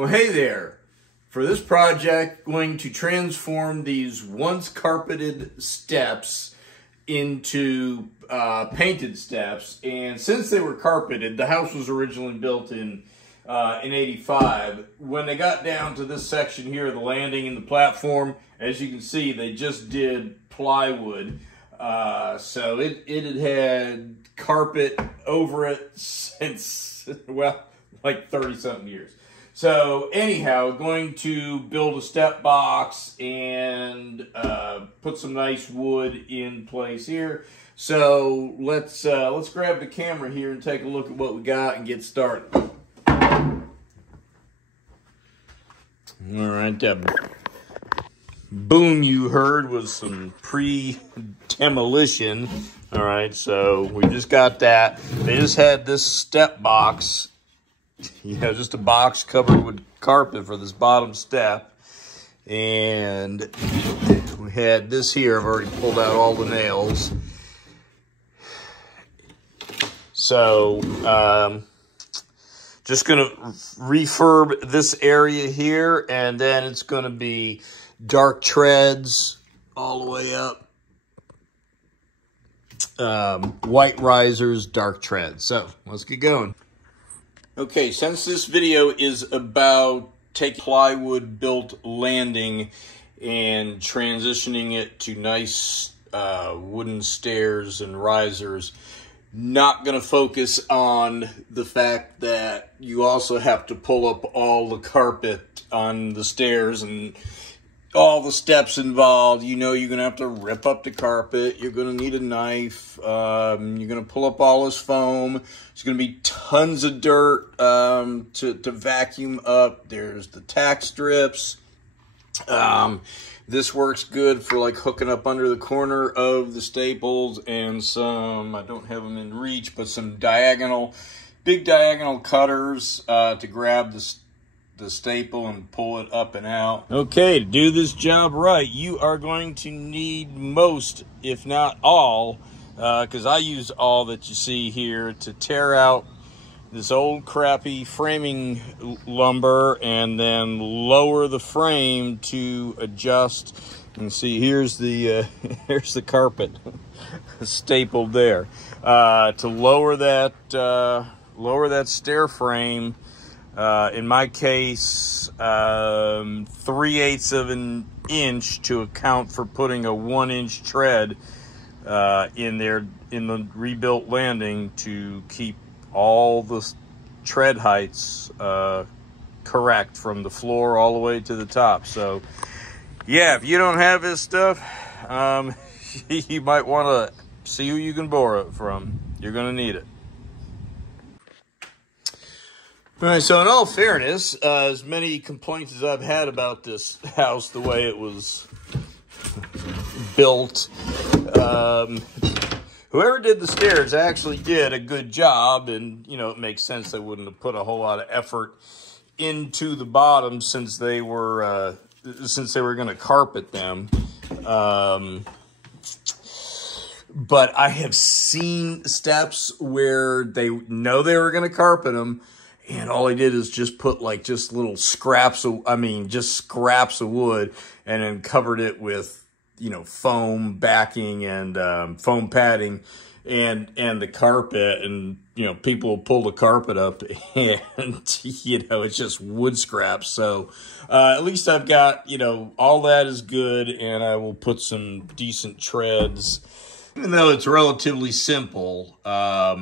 Well, hey there. For this project, going to transform these once carpeted steps into painted steps. And since they were carpeted, the house was originally built in 85. When they got down to this section here, the landing and the platform, as you can see, they just did plywood. So it had had carpet over it since, well, like 30-something years. So anyhow, going to build a step box and put some nice wood in place here. So let's grab the camera here and take a look at what we got and get started. All right, that boom you heard was some pre-demolition. All right, so we just got that. They just had this step box. Yeah, just a box covered with carpet for this bottom step. And we had this here. I've already pulled out all the nails. So, just going to refurb this area here. And then it's going to be dark treads all the way up. White risers, dark treads. So, let's get going. Okay, since this video is about taking plywood built landing and transitioning it to nice wooden stairs and risers, not going to focus on the fact that you also have to pull up all the carpet on the stairs and all the steps involved. You know, you're going to have to rip up the carpet. You're going to need a knife. You're going to pull up all this foam. There's going to be tons of dirt to vacuum up. There's the tack strips. This works good for like hooking up under the corner of the staples and some, I don't have them in reach, but some big diagonal cutters to grab the staple and pull it up and out. Okay, to do this job right, you are going to need most, if not all, because I use all that you see here, to tear out this old crappy framing lumber and then lower the frame to adjust. You can see here's the here's the carpet stapled there. To lower that stair frame, in my case, 3/8 of an inch to account for putting a 1-inch tread in there in the rebuilt landing to keep all the tread heights correct from the floor all the way to the top. So yeah, if you don't have this stuff, you might want to see who you can borrow it from. You're going to need it. All right, so in all fairness, as many complaints as I've had about this house, the way it was built, whoever did the stairs actually did a good job, and, you know, it makes sense they wouldn't have put a whole lot of effort into the bottom since they were going to carpet them. But I have seen steps where they know they were going to carpet them, and all I did is just put like just little scraps of, just scraps of wood, and then covered it with, you know, foam backing and foam padding and the carpet. And, you know, people will pull the carpet up and, you know, it's just wood scraps. So at least I've got, you know, all that is good, and I will put some decent treads. Even though it's relatively simple, I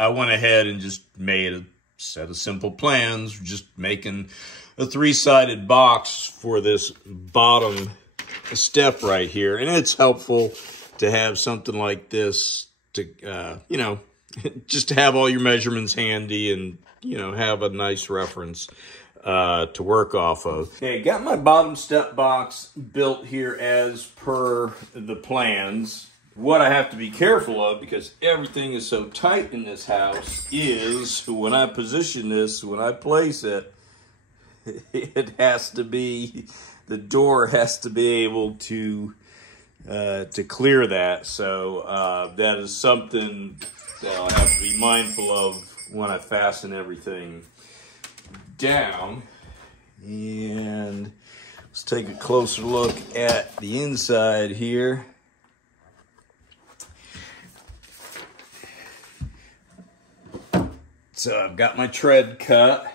went ahead and just made a set of simple plans, just making a 3-sided box for this bottom step right here. And it's helpful to have something like this to, you know, just to have all your measurements handy and, you know, have a nice reference to work off of. Okay, got my bottom step box built here as per the plans. What I have to be careful of, because everything is so tight in this house, is when I position this, when I place it, it has to be, the door has to be able to clear that. So that is something that I'll have to be mindful of when I fasten everything down. And let's take a closer look at the inside here. So I've got my tread cut,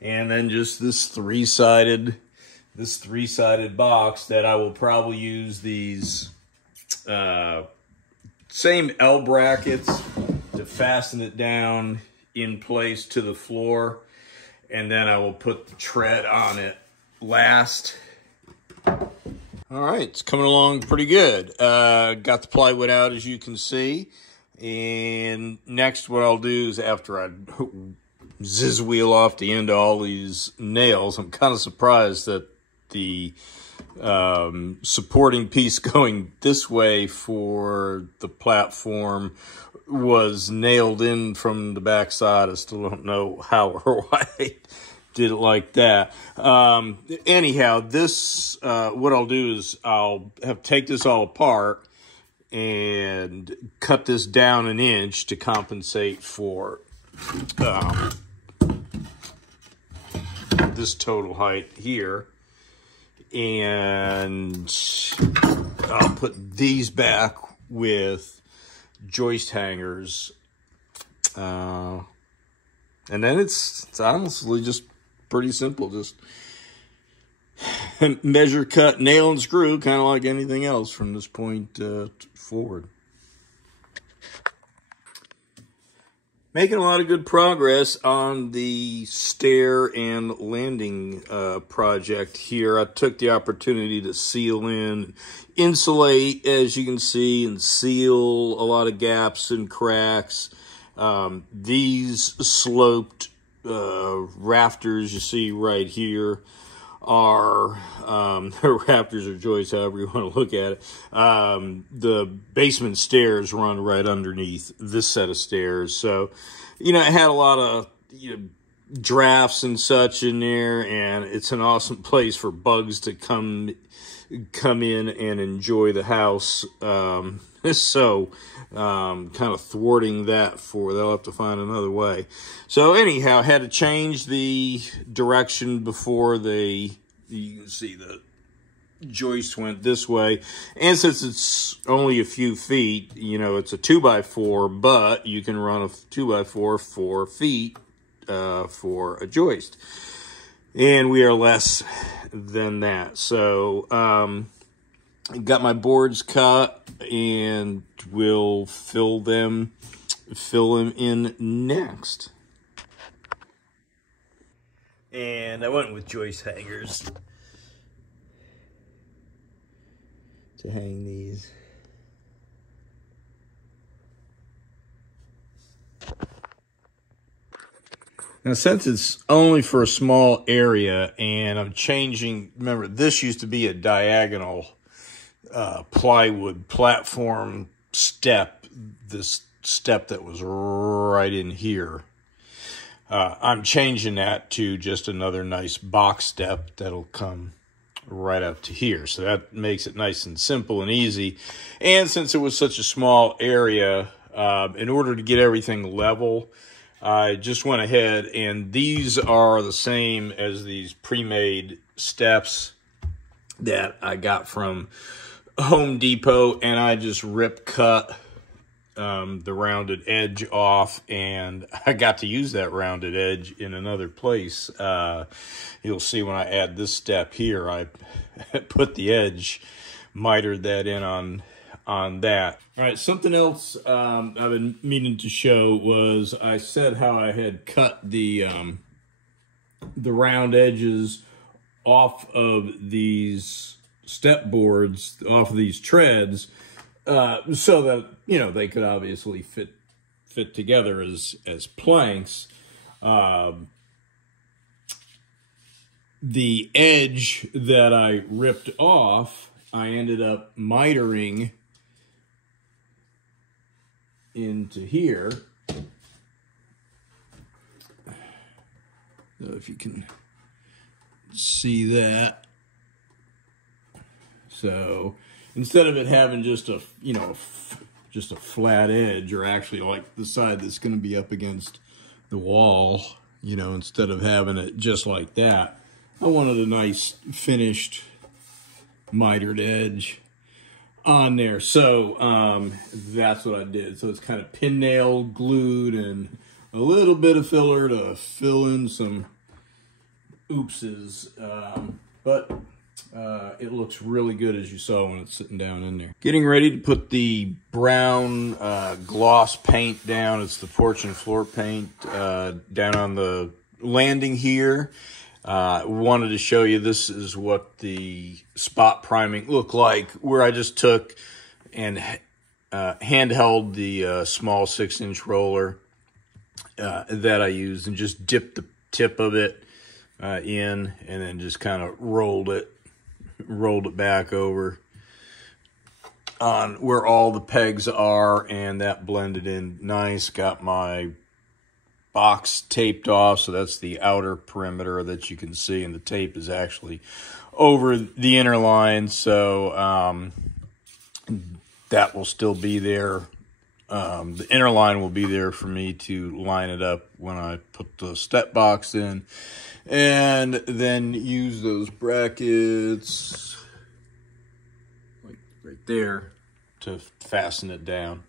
and then just this three-sided box that I will probably use these same L brackets to fasten it down in place to the floor, and then I will put the tread on it last. All right, it's coming along pretty good. Got the plywood out, as you can see. And next what I'll do is, after I zizz wheel off the end of all these nails, I'm kind of surprised that the supporting piece going this way for the platform was nailed in from the back side. I still don't know how or why they did it like that. Anyhow, this, what I'll do is I'll take this all apart and cut this down an inch to compensate for this total height here. And I'll put these back with joist hangers. And then it's honestly just pretty simple. Just measure, cut, nail, and screw, kind of like anything else from this point forward. Making a lot of good progress on the stair and landing project here. I took the opportunity to seal in, insulate, as you can see, and seal a lot of gaps and cracks. These sloped rafters you see right here are rafters or joists, however you want to look at it. The basement stairs run right underneath this set of stairs. So, you know, it had a lot of drafts and such in there, and it's an awesome place for bugs to come in and enjoy the house. So, kind of thwarting that they'll have to find another way. So anyhow, had to change the direction before you can see the joist went this way. And since it's only a few feet, you know, it's a 2x4, but you can run a 2x4 4 feet for a joist. And we are less than that. So, got my boards cut, and we'll fill them in next. And I went with joist hangers to hang these. Now, since it's only for a small area and I'm changing, remember, this used to be a diagonal plywood platform step, this step that was right in here. I'm changing that to just another nice box step that'll come right up to here. So that makes it nice and simple and easy. And since it was such a small area, in order to get everything level, I just went ahead, and these are the same as these pre-made steps that I got from Home Depot, and I just rip cut the rounded edge off, and I got to use that rounded edge in another place. You'll see when I add this step here, I put the edge, mitered that in on that. All right, something else I've been meaning to show was, I said how I had cut the round edges off of these step boards, off of these treads, so that, you know, they could obviously fit together as planks. The edge that I ripped off, I ended up mitering into here. So if you can see that. So instead of it having just a, you know, just a flat edge, or actually like the side that's going to be up against the wall, you know, instead of having it just like that. I wanted a nice finished mitered edge on there. So that's what I did. So it's kind of pin nail glued and a little bit of filler to fill in some oopses. But it looks really good, as you saw when it's sitting down in there. Getting ready to put the brown gloss paint down. It's the porch and floor paint down on the landing here. Wanted to show you, this is what the spot priming looked like, where I just took and handheld the small 6-inch roller that I used and just dipped the tip of it in, and then just kind of rolled it back over on where all the pegs are, and that blended in nice. Got my box taped off, so that's the outer perimeter that you can see, and the tape is actually over the inner line, so that will still be there. The inner line will be there for me to line it up when I put the step box in, and then use those brackets like right there to fasten it down.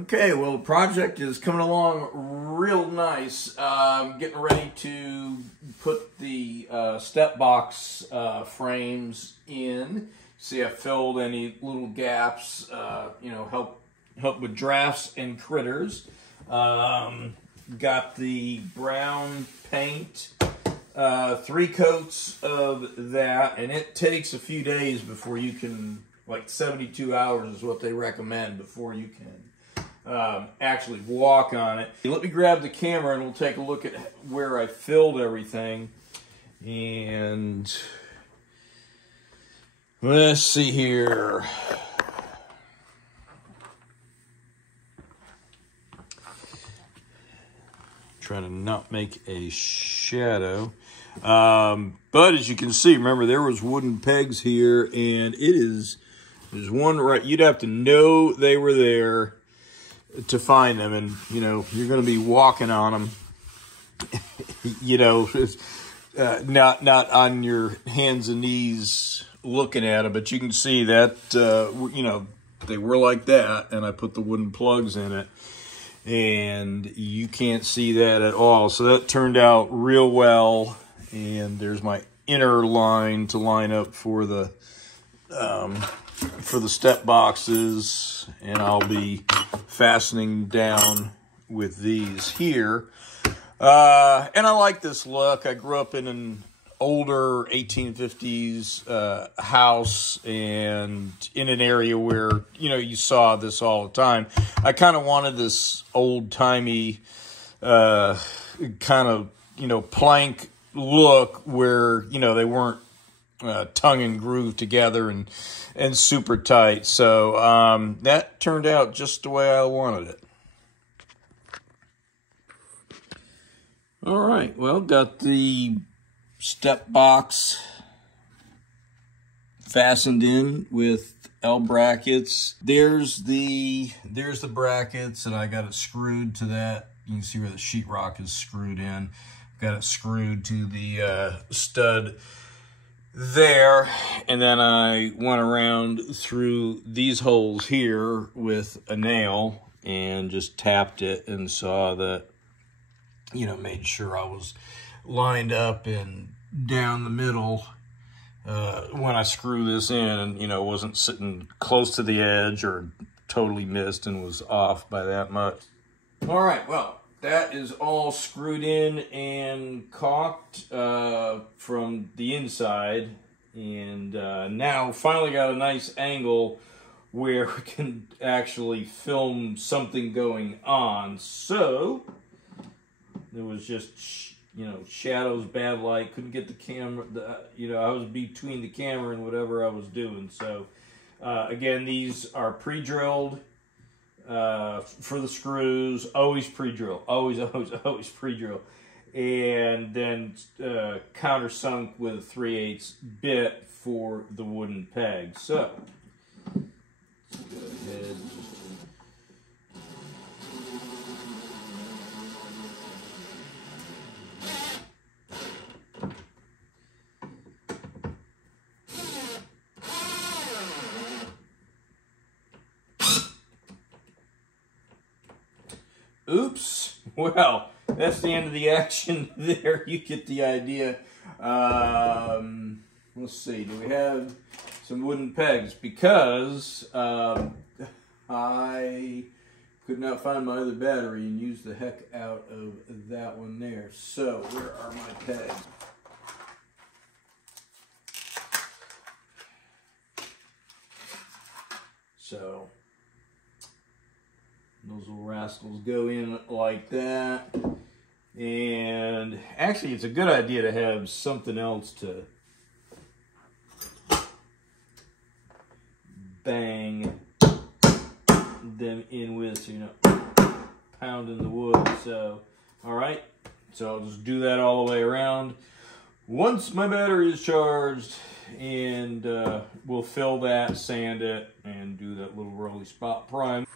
Okay, well, the project is coming along real nice. I'm getting ready to put the step box frames in. See, I filled any little gaps, you know, help with drafts and critters. Got the brown paint, 3 coats of that, and it takes a few days before you can, like 72 hours is what they recommend before you can actually walk on it. Let me grab the camera and we'll take a look at where I filled everything. And let's see here. Try to not make a shadow. But as you can see, remember there was wooden pegs here, and there's one right, you'd have to know they were there to find them, and you know you're going to be walking on them, you know, not on your hands and knees looking at them, but you can see that you know, they were like that, and I put the wooden plugs in it, and you can't see that at all. So that turned out real well, and there's my inner line to line up for the step boxes, and I'll be fastening down with these here. And I like this look. I grew up in an older 1850s house, and in an area where, you know, you saw this all the time. I kind of wanted this old-timey kind of, you know, plank look where, you know, they weren't tongue and groove together and super tight. So that turned out just the way I wanted it. All right, well, got the step box fastened in with L brackets. There's the brackets, and I got it screwed to that. You can see where the sheetrock is screwed in. Got it screwed to the stud there, and then I went around through these holes here with a nail and just tapped it, and saw that, you know, made sure I was lined up and down the middle when I screw this in, and, you know, wasn't sitting close to the edge or totally missed and was off by that much. All right, well, that is all screwed in and caulked from the inside, and now finally got a nice angle where we can actually film something going on. So there was just, you know, shadows, bad light, couldn't get the camera, you know, I was between the camera and whatever I was doing. So again, these are pre-drilled. For the screws, always pre-drill, always pre-drill, and then countersunk with a 3/8 bit for the wooden peg. So let's go ahead. Oops. Well, that's the end of the action there. You get the idea. Let's see. Do we have some wooden pegs? Because I could not find my other battery and used the heck out of that one there. So, where are my pegs? So, those little rascals go in like that. And actually, it's a good idea to have something else to bang them in with, so you're not pounding the wood. So, all right. So I'll just do that all the way around. Once my battery is charged, and we'll fill that, sand it, and do that little rolly spot prime.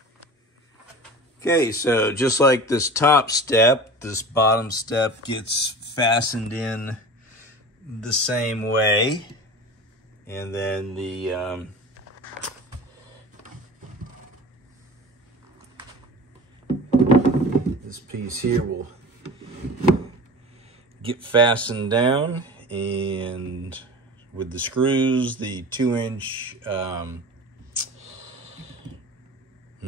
Okay, so just like this top step, this bottom step gets fastened in the same way. And then the this piece here will get fastened down, and with the screws, the 2-inch, I'm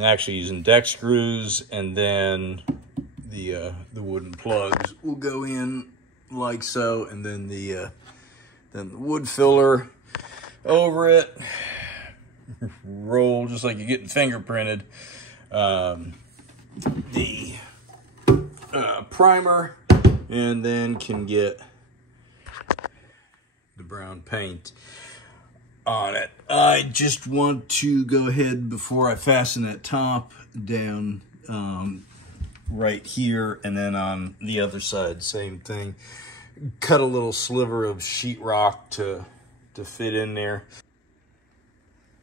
actually using deck screws, and then the wooden plugs will go in like so, and then the wood filler over it, roll just like you're getting fingerprinted. The primer, and then can get the brown paint on it. I just want to go ahead, before I fasten that top down, right here, and then on the other side, same thing. Cut a little sliver of sheetrock to fit in there.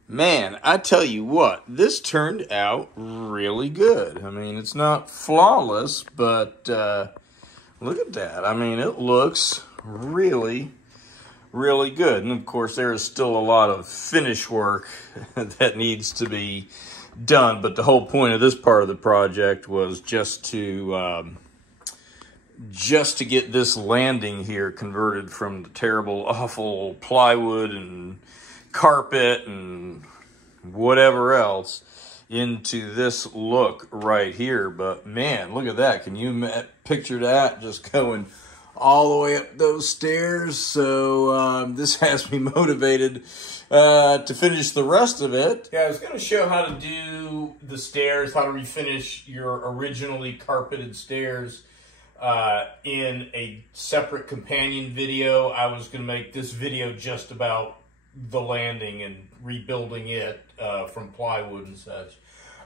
Man, I tell you what, this turned out really good. I mean, it's not flawless, but look at that. I mean, it looks really, really good. And of course, there is still a lot of finish work that needs to be done. But the whole point of this part of the project was just to get this landing here converted from the terrible, awful plywood and carpet and whatever else into this look right here. But man, look at that. Can you picture that just going all the way up those stairs? So this has me motivated to finish the rest of it. Yeah, I was going to show how to do the stairs, how to refinish your originally carpeted stairs in a separate companion video. I was going to make this video just about the landing and rebuilding it from plywood and such.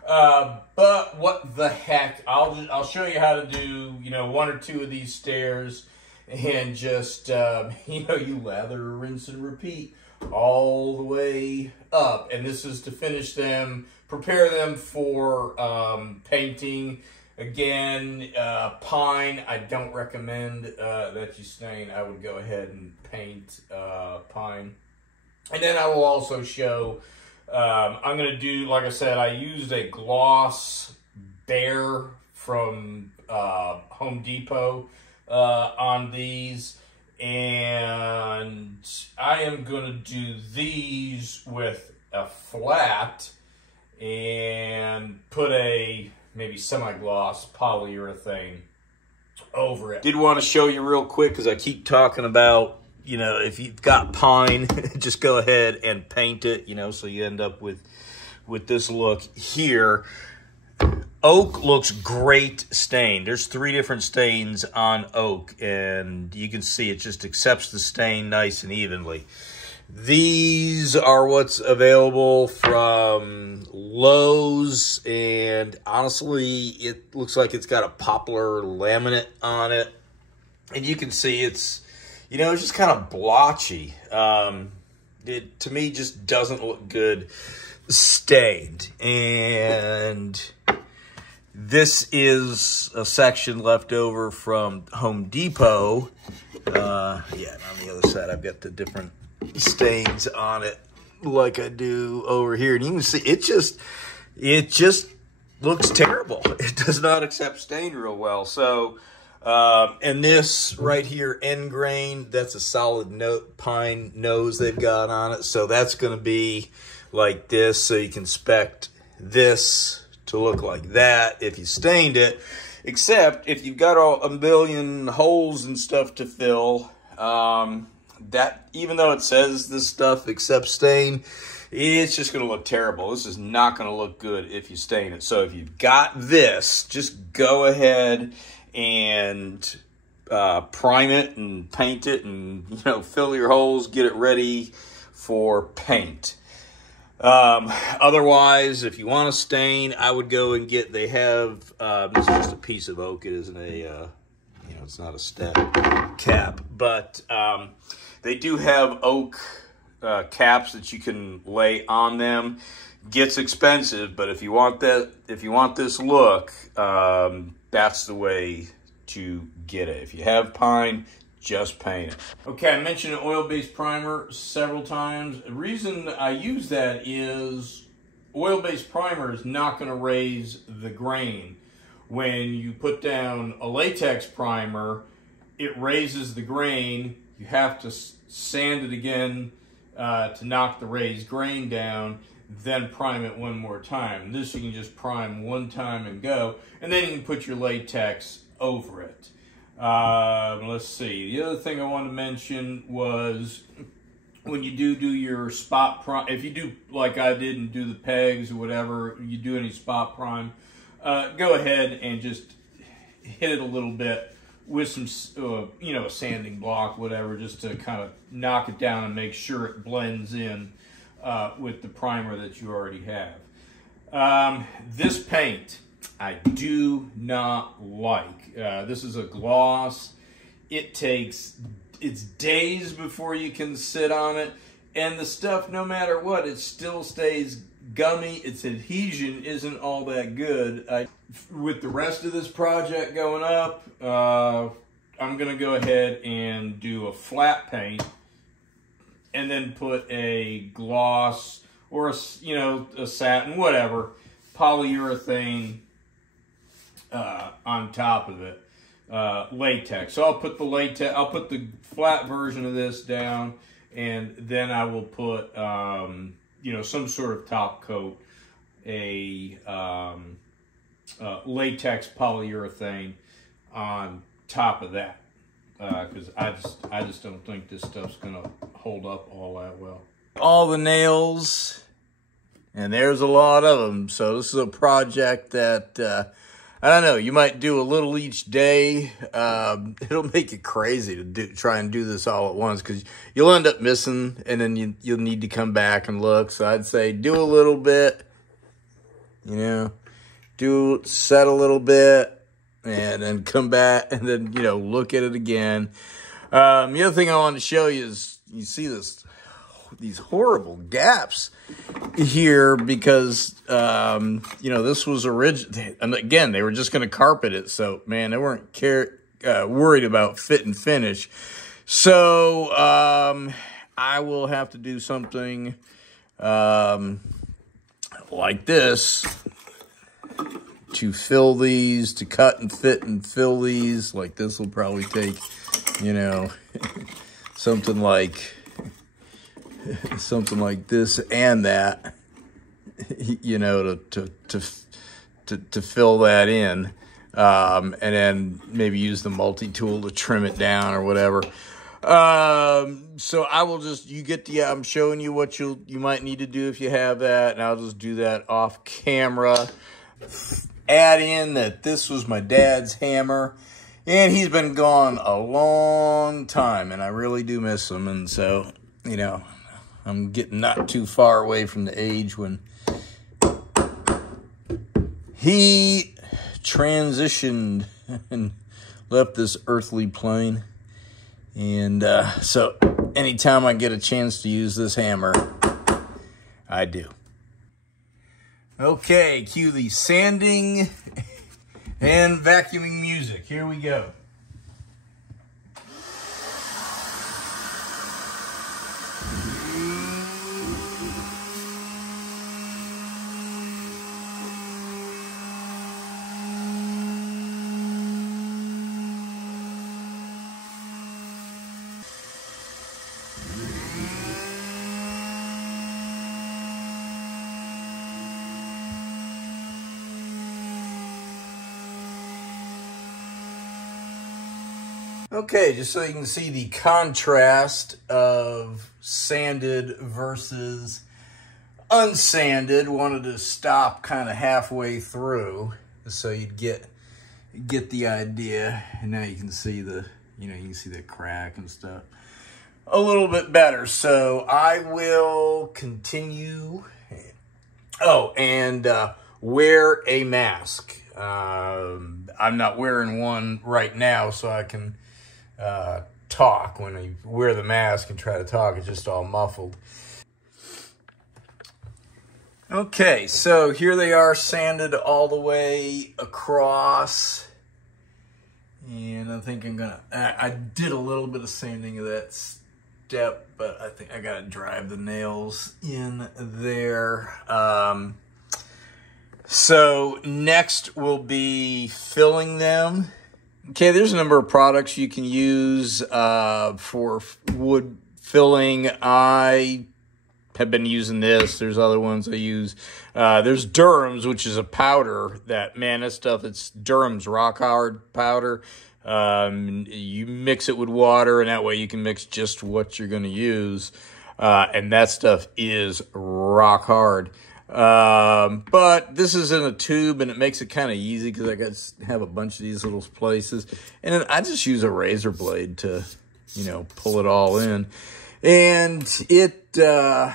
But what the heck, I'll show you how to do, you know, 1 or 2 of these stairs, and just, you know, you lather, rinse, and repeat all the way up. And this is to finish them, prepare them for painting. Again, pine, I don't recommend that you stain. I would go ahead and paint pine. And then I will also show, I'm going to do, like I said, I used a gloss Bear from Home Depot on these. And I am going to do these with a flat and put a maybe semi-gloss polyurethane over it. Did want to show you real quick, because I keep talking about, you know, if you've got pine, just go ahead and paint it, you know, so you end up with this look here. Oak looks great stained. There's 3 different stains on oak, and you can see it just accepts the stain nice and evenly. These are what's available from Lowe's, and honestly, it looks like it's got a poplar laminate on it. And you can see it's, you know, it's just kind of blotchy. It, to me, just doesn't look good stained. And this is a section left over from Home Depot. Yeah, and on the other side, I've got the different stains on it like I do over here. And you can see it just looks terrible. It does not accept stain real well. So, and this right here, end grain, that's a solid pine nose they've got on it. So that's going to be like this. So you can expect this to look like that if you stained it. Except if you've got a million holes and stuff to fill, that even though it says this stuff accepts stain, it's just going to look terrible. This is not going to look good if you stain it. So if you've got this, just go ahead and prime it and paint it and, you know, fill your holes, get it ready for paint. Otherwise, if you want to stain, I would go and get, they have, this is just a piece of oak. It isn't a, you know, it's not a step cap, but they do have oak caps that you can lay on them. Gets expensive, but if you want that, if you want this look, that's the way to get it. If you have pine, just paint it. Okay, I mentioned an oil-based primer several times. The reason I use that is oil-based primer is not going to raise the grain. When you put down a latex primer, it raises the grain. You have to sand it again to knock the raised grain down, then prime it one more time. This you can just prime one time and go, and then you can put your latex over it. Let's see. The other thing I wanted to mention was when you do your spot prime, if you do like I did and do the pegs or whatever, you do any spot prime, go ahead and just hit it a little bit with some, you know, a sanding block, whatever, just to kind of knock it down and make sure it blends in with the primer that you already have. This paint I do not like. This is a gloss. It's days before you can sit on it, and the stuff, no matter what, it still stays gummy. Its adhesion isn't all that good. With the rest of this project going up, I'm gonna go ahead and do a flat paint and then put a gloss or a satin, whatever, polyurethane on top of it, latex. So I'll put the latex, I'll put the flat version of this down, and then I will put some sort of top coat, a latex polyurethane on top of that, because I just don't think this stuff's gonna hold up all that well. All the nails, and there's a lot of them. So this is a project that I don't know, you might do a little each day. It'll make it crazy to try and do this all at once, because you'll end up missing, and then you'll need to come back and look. So I'd say do a little bit, set a little bit, and then come back, and then, look at it again. The other thing I wanted to show you is, you see these horrible gaps here, because this was original, and again, they were just going to carpet it, so man, they weren't worried about fit and finish. So I will have to do something like this to fill these, to cut and fit and fill these. Like this will probably take something like this and that, to fill that in, and then maybe use the multi-tool to trim it down or whatever. So I will just, I'm showing you what you might need to do if you have that, and I'll just do that off camera. Add in that this was my dad's hammer, and he's been gone a long time, and I really do miss him, and so, I'm getting not too far away from the age when he transitioned and left this earthly plane. And so anytime I get a chance to use this hammer, I do. Okay, cue the sanding and vacuuming music. Here we go. Okay, just so you can see the contrast of sanded versus unsanded, wanted to stop kind of halfway through so you'd get the idea. And now you can see the, you can see the crack and stuff a little bit better. So I will continue. Oh, and wear a mask. I'm not wearing one right now, so I can talk. When I wear the mask and try to talk, it's just all muffled. Okay, so here they are, sanded all the way across. And I think I'm gonna, I did a little bit of sanding of that step, but I think I gotta drive the nails in there. So next will be filling them. Okay, there's a number of products you can use for wood filling. I have been using this. There's other ones I use. There's Durham's, which is a powder that, man, that stuff, it's Durham's rock hard powder. You mix it with water, and that way you can mix just what you're going to use. And that stuff is rock hard. But this is in a tube, and it makes it kind of easy because I got to have a bunch of these little places. And then I just use a razor blade to, pull it all in. And it, I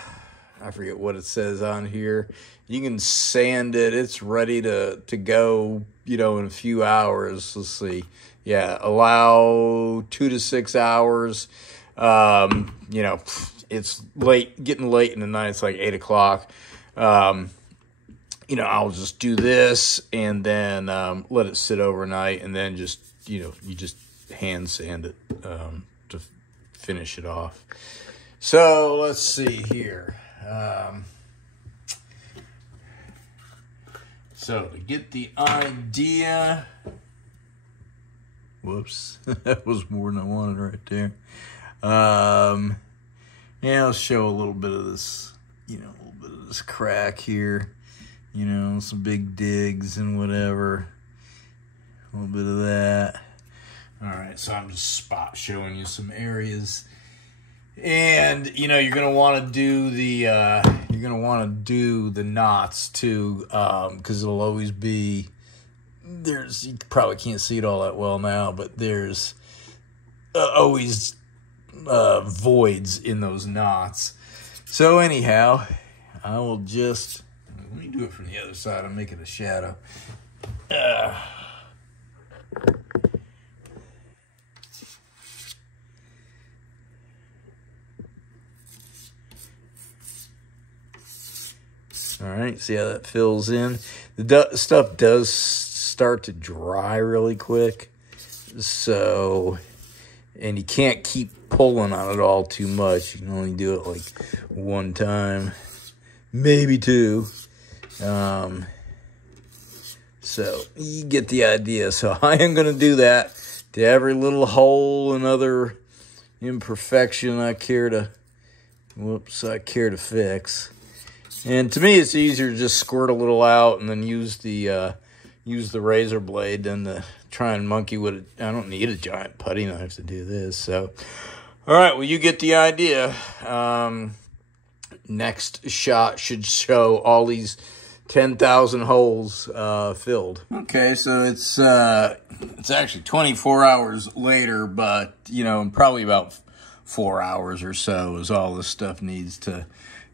forget what it says on here. You can sand it. It's ready to go, in a few hours. Let's see. Yeah, allow 2 to 6 hours. It's getting late in the night. It's like 8 o'clock. I'll just do this and then let it sit overnight, and then just, you just hand sand it to finish it off. So let's see here. So to get the idea, whoops, that was more than I wanted right there. Yeah, I'll show a little bit of this, a little bit of this crack here, some big digs and whatever, a little bit of that. All right, so I'm just spot showing you some areas. And, you're going to want to do the knots too, because it'll always be, you probably can't see it all that well now, but there's always voids in those knots. So anyhow, I will just, let me do it from the other side. I'm making a shadow. All right, see how that fills in? The stuff does start to dry really quick. So, and you can't keep pulling on it all too much. You can only do it like one time, maybe two. So you get the idea. So I am going to do that to every little hole and other imperfection I care to fix. And to me, it's easier to just squirt a little out and then use the razor blade than to try and monkey with it. I don't need a giant putty knife to do this. So, all right, well, you get the idea. Next shot should show all these 10,000 holes filled. Okay, so it's actually 24 hours later, but probably about 4 hours or so is all this stuff needs to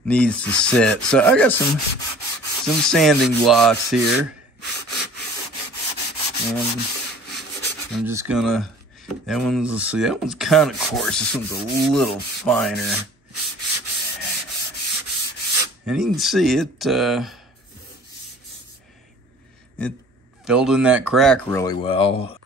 sit. So I got some sanding blocks here, and I'm just gonna, let's see, that one's kind of coarse. This one's a little finer, and you can see it filled in that crack really well.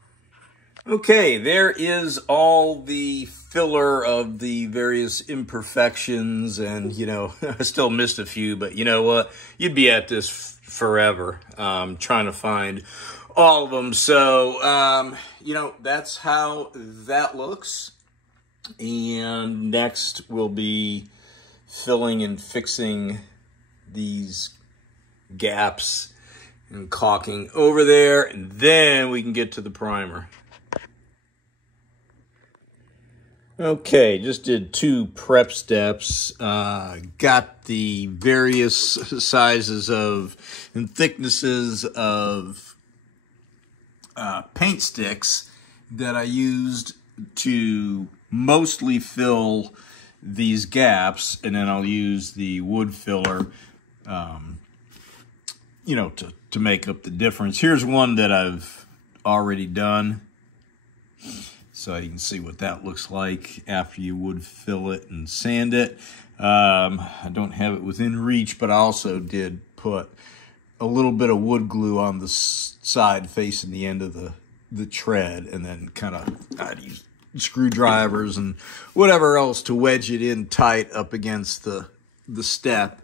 Okay, there is all the filler of the various imperfections, and, I still missed a few, but you know what? You'd be at this forever trying to find all of them. So, that's how that looks. And next will be filling and fixing these gaps and caulking over there, and then we can get to the primer. Okay, just did 2 prep steps. Got the various sizes of and thicknesses of paint sticks that I used to mostly fill these gaps, and then I'll use the wood filler, you know, to make up the difference. Here's one that I've already done, so you can see what that looks like after you wood fill it and sand it. I don't have it within reach, but I also did put a little bit of wood glue on the side facing the end of the tread, and then kind of I'd use screwdrivers and whatever else to wedge it in tight up against the step,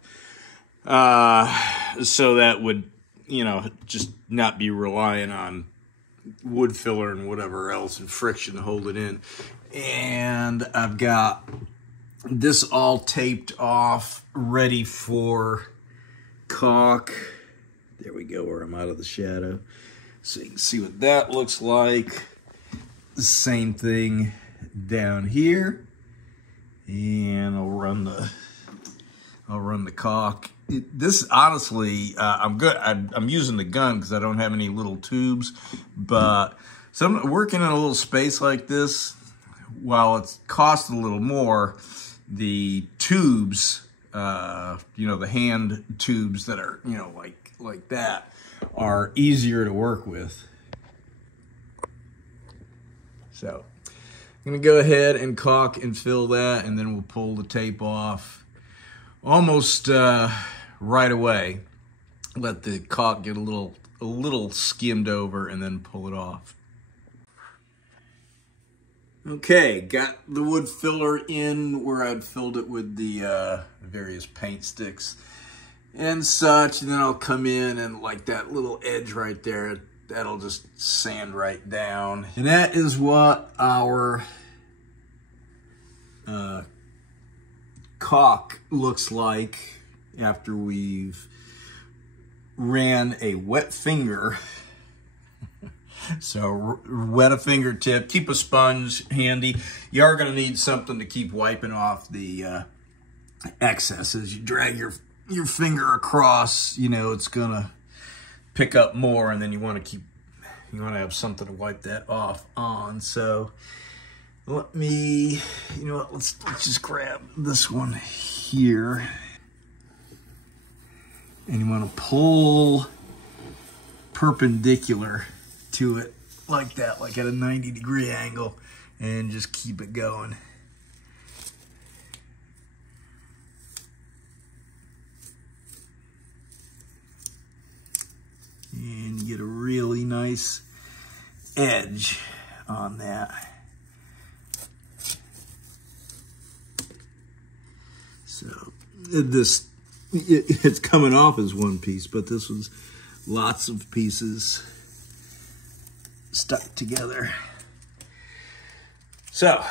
so that would, you know, just not be relying on wood filler and whatever else and friction to hold it in. And I've got this all taped off, ready for caulk. There we go, where I'm out of the shadow. So you can see what that looks like. The same thing down here. And I'll run the caulk. This, honestly, I'm good. I'm using the gun because I don't have any little tubes. But working in a little space like this, while it's cost a little more, the tubes, you know, the hand tubes that are, you know, like that, are easier to work with. So I'm going to go ahead and caulk and fill that, and then we'll pull the tape off almost right away. Let the caulk get a little skimmed over, and then pull it off. Okay, got the wood filler in where I'd filled it with the various paint sticks and such, and then I'll come in and like that little edge right there, that'll just sand right down. And that is what our caulk looks like after we've ran a wet finger. So wet a fingertip, keep a sponge handy. You are gonna need something to keep wiping off the excess. As you drag your finger across, you know, it's gonna pick up more, and then you wanna have something to wipe that off on. So let me, you know what, let's just grab this one here. And you wanna pull perpendicular to it like that, like at a 90-degree angle, and just keep it going. And you get a really nice edge on that. So it's coming off as one piece, but this was lots of pieces stuck together. So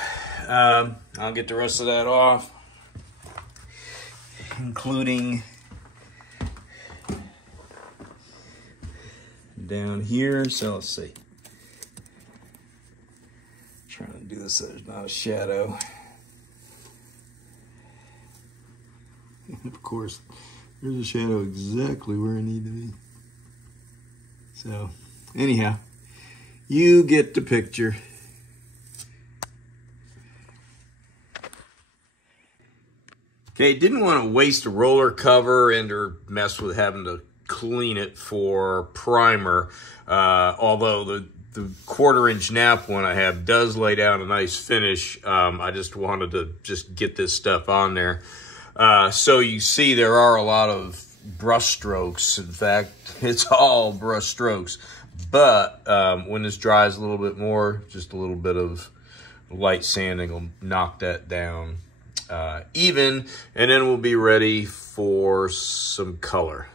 I'll get the rest of that off, including down here. So let's see. Trying to do this so there's not a shadow. And of course, there's a shadow exactly where I need to be. So anyhow, you get the picture. Okay, didn't want to waste a roller cover and or mess with having to clean it for primer. Although the 1/4-inch nap one I have does lay down a nice finish. I just wanted to just get this stuff on there. So you see there are a lot of brush strokes. In fact, it's all brush strokes. But when this dries a little bit more, just a little bit of light sanding will knock that down even, and then we'll be ready for some color.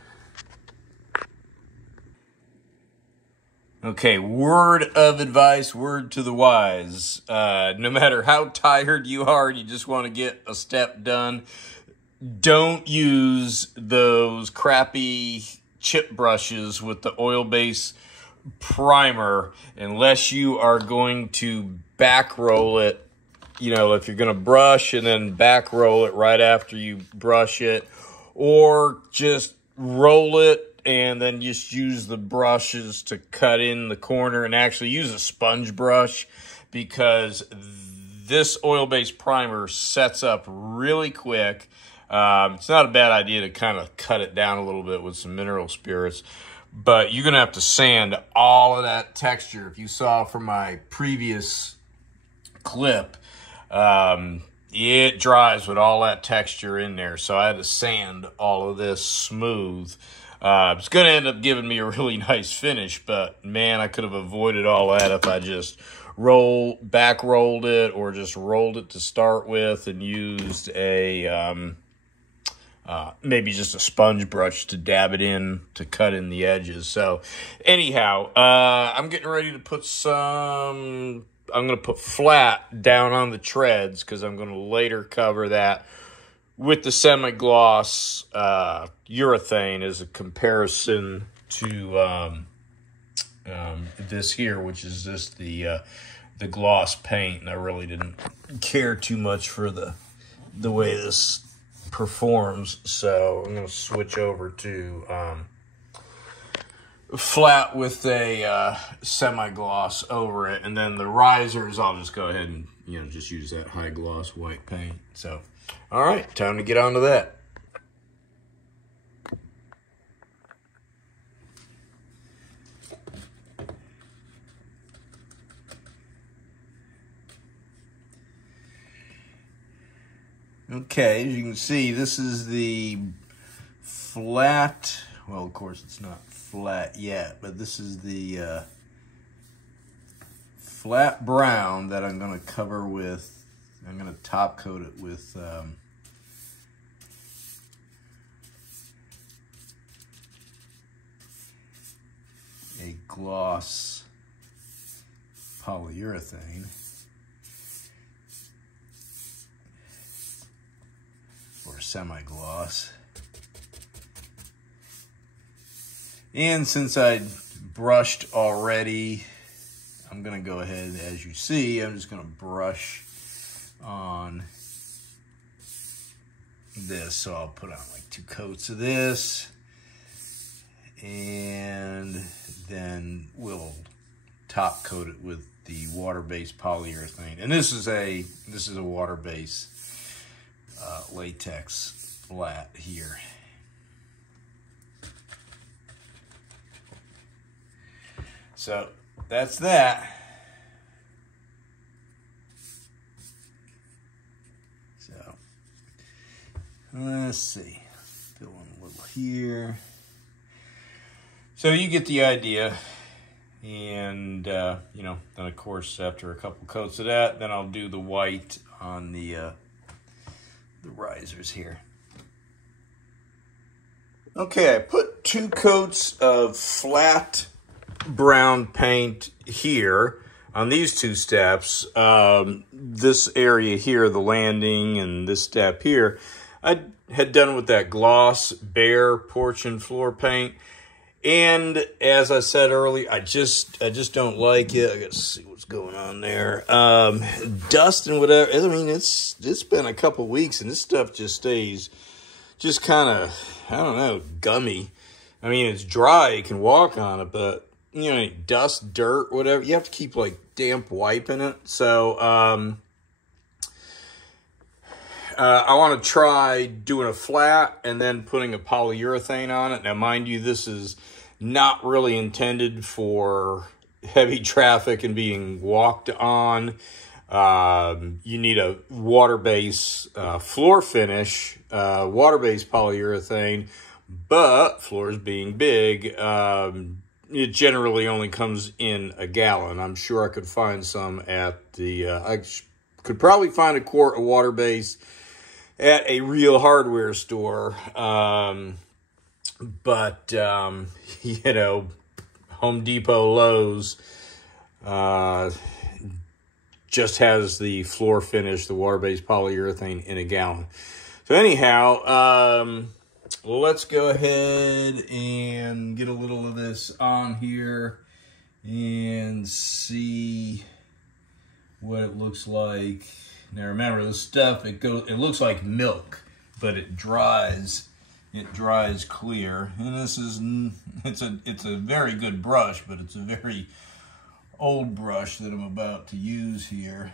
Okay, word of advice, word to the wise. No matter how tired you are, you just want to get a step done. Don't use those crappy chip brushes with the oil-based primer unless you are going to back roll it you know, if you're going to brush and then back roll it right after you brush it, or just roll it and then just use the brushes to cut in the corner, and actually use a sponge brush, because this oil-based primer sets up really quick. It's not a bad idea to kind of cut it down a little bit with some mineral spirits, but you're going to have to sand all of that texture. If you saw from my previous clip, it dries with all that texture in there, so I had to sand all of this smooth. It's going to end up giving me a really nice finish, but man, I could have avoided all that if I just back rolled it, or just rolled it to start with and used a maybe just a sponge brush to dab it in to cut in the edges. So anyhow, I'm getting ready to put some, I'm going to put flat down on the treads, because I'm going to later cover that with the semi-gloss urethane as a comparison to this here, which is just the gloss paint. And I really didn't care too much for the way this performs, so I'm going to switch over to flat with a semi-gloss over it, and then the risers I'll just go ahead and, you know, just use that high gloss white paint. So all right, time to get on to that. Okay, as you can see, this is the flat, well, of course it's not flat yet, but this is the flat brown that I'm going to cover with, I'm going to top coat it with a gloss polyurethane, or semi-gloss. And since I brushed already, I'm going to go ahead, as you see, I'm just going to brush on this. So I'll put on like 2 coats of this, and then we'll top coat it with the water-based polyurethane. And this is a water-based latex flat here. So that's that. So let's see, fill in a little here. So you get the idea. And you know, then of course after a couple coats of that, then I'll do the white on the risers here. Okay, I put 2 coats of flat brown paint here on these 2 steps. This area here, the landing, and this step here, I had done with that gloss bare porch and floor paint. And as I said earlier, I just don't like it. I got to see what's going on there. Dust and whatever. I mean, it's been a couple weeks, and this stuff just stays just kind of, I don't know, gummy. I mean, it's dry. You can walk on it, but, you know, dust, dirt, whatever. You have to keep, like, damp wiping it. So, I want to try doing a flat and then putting a polyurethane on it. Now, mind you, this is not really intended for heavy traffic and being walked on. You need a water-based floor finish, water-based polyurethane, but floors being big, it generally only comes in a gallon. I'm sure I could find some at the, I could probably find a quart of water-based at a real hardware store. But, you know, Home Depot, Lowe's, just has the floor finish, the water-based polyurethane in a gallon. So anyhow, let's go ahead and get a little of this on here and see what it looks like Now remember, this stuff, it looks like milk, but it dries. It dries clear, and this is it's a very good brush, but it's a very old brush that I'm about to use here.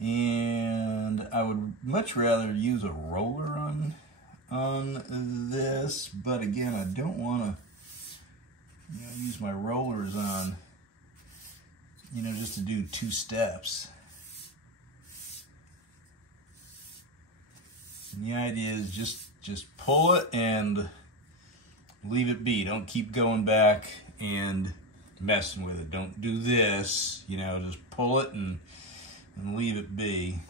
And I would much rather use a roller on this, but again, I don't want to, use my rollers on, just to do 2 steps. And the idea is just pull it and leave it be. Don't keep going back and messing with it. Don't do this, just pull it and leave it be.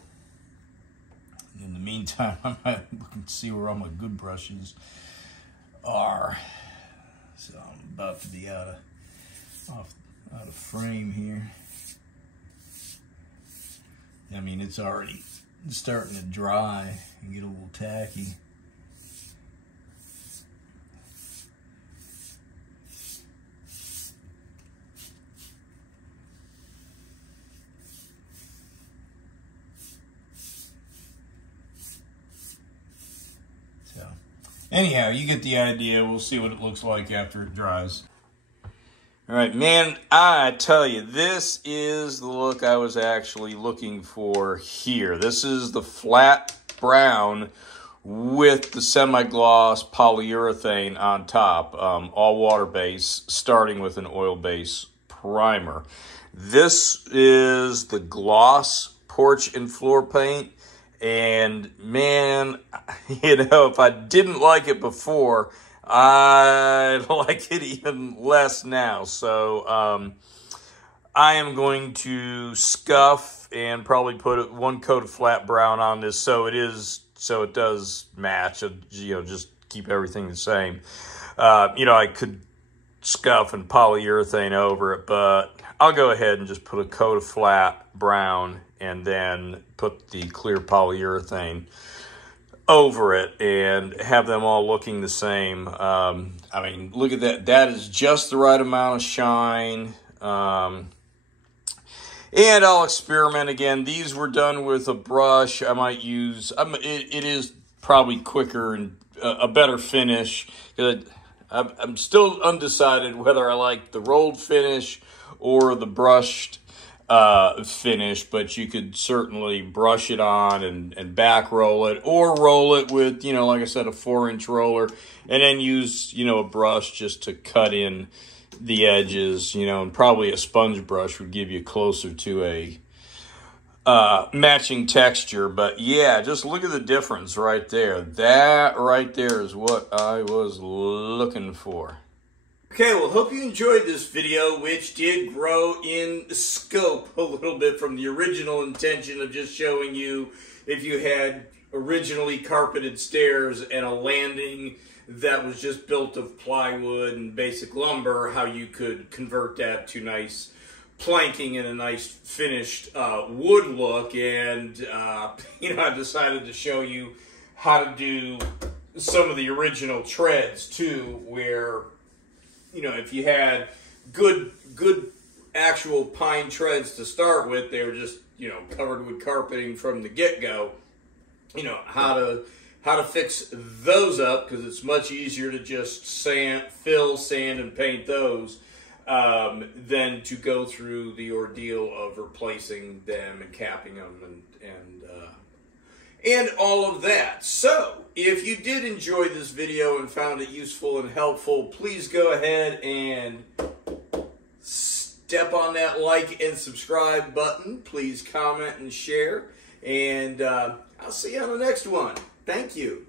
In the meantime, I might look and see where all my good brushes are. So I'm about to be out of frame here. I mean, it's already starting to dry and get a little tacky. Anyhow, you get the idea. We'll see what it looks like after it dries. All right, man, I tell you, this is the look I was actually looking for here. This is the flat brown with the semi-gloss polyurethane on top, all water-based, starting with an oil-based primer. This is the gloss porch and floor paint. And man, if I didn't like it before, I like it even less now. So I am going to scuff and probably put 1 coat of flat brown on this, so it does match. Just keep everything the same. I could scuff and polyurethane over it, but I'll go ahead and just put a coat of flat brown and then put the clear polyurethane over it and have them all looking the same. I mean, look at that. That is just the right amount of shine. And I'll experiment again. These were done with a brush. I might use, it is probably quicker and a better finish. I'm still undecided whether I like the rolled finish or the brushed finish, but you could certainly brush it on and back roll it, or roll it with, like I said, a 4-inch roller, and then use, a brush just to cut in the edges, and probably a sponge brush would give you closer to a matching texture. But yeah, just look at the difference right there. That right there is what I was looking for. Okay, well, hope you enjoyed this video, which did grow in scope a little bit from the original intention of just showing you if you had originally carpeted stairs and a landing that was just built of plywood and basic lumber, how you could convert that to nice planking and a nice finished wood look. And, I decided to show you how to do some of the original treads, too, where if you had good actual pine treads to start with, they were just, covered with carpeting from the get-go, how to fix those up, because it's much easier to just fill, sand, and paint those than to go through the ordeal of replacing them and capping them and all of that. So, if you did enjoy this video and found it useful and helpful, please go ahead and step on that like and subscribe button. Please comment and share. And I'll see you on the next one. Thank you.